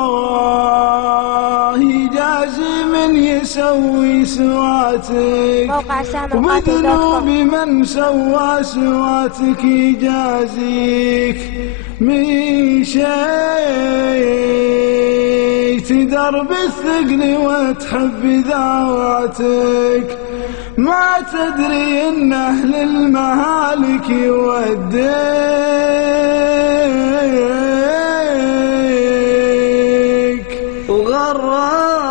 الله يجازي من يسوي سواتك، وبذنوب من سوى سواتك يجازيك. من شيء تدرب الثقل وتحب ذواتك، ما تدري ان اهل المهالك يوديك. وغراك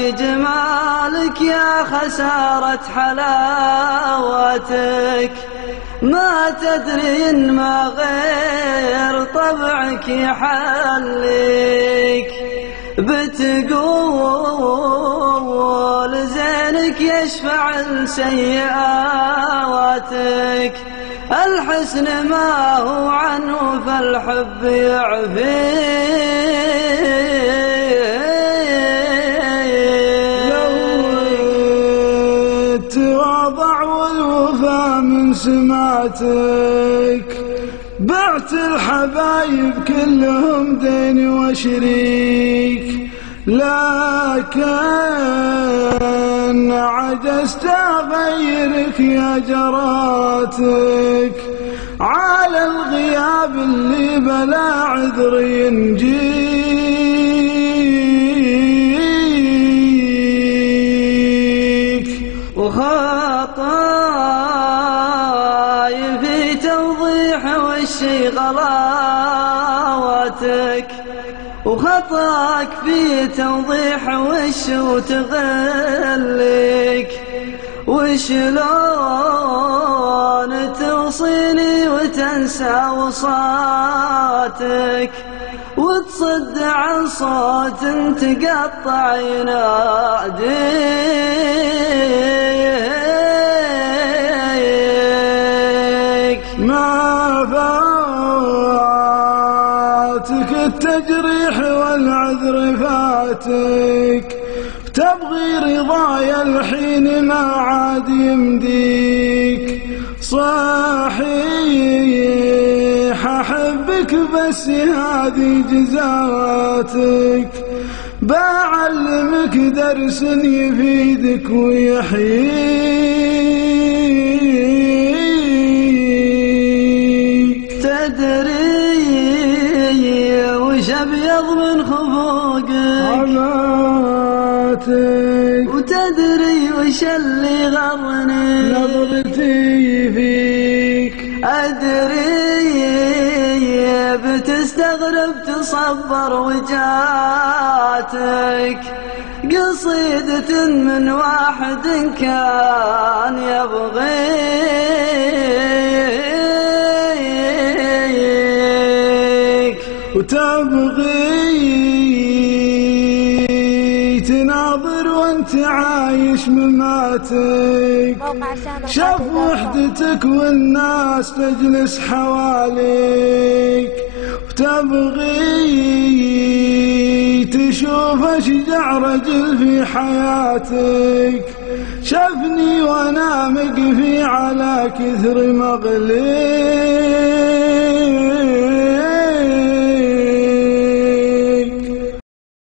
جمالك يا خسارة حلاوتك، ما تدري ان ما غير طبعك يحليك. بتقول زينك يشفع لسيئاتك، الحسن ما هو عنه فالحب يعفيك. تواضع والوفا من سماتك، بعت الحبايب كلهم دين وشريك. لكن عجزت أغيرك يا جراتك، على الغياب اللي بلا عذر ينجيك. وخطاي في توضيح وشي غلاوتك، وخطاك في توضيح وش وتغلك. وشلون توصيني وتنسى وصاتك، وتصد عن صوت تقطع يناديك. ما فاتك التجريح والعذر فاتك، تبغي رضايا الحين ما عاد يمديك. صحيح أحبك بس هذه جزاتك، بعلمك درس يفيدك ويحييك. تدري وش أبيض من خفوقك، وتدري وش اللي غرني نظرتي فيك. أدري بتستغرب تصبر وجاتك، قصيدة من واحد كان يبغيك. وتبغي تناظر وانت عايش مماتك، شاف وحدتك والناس تجلس حواليك. وتبغي تشوف اشجع رجل في حياتك، شافني وانا مقفي على كثر مغليك.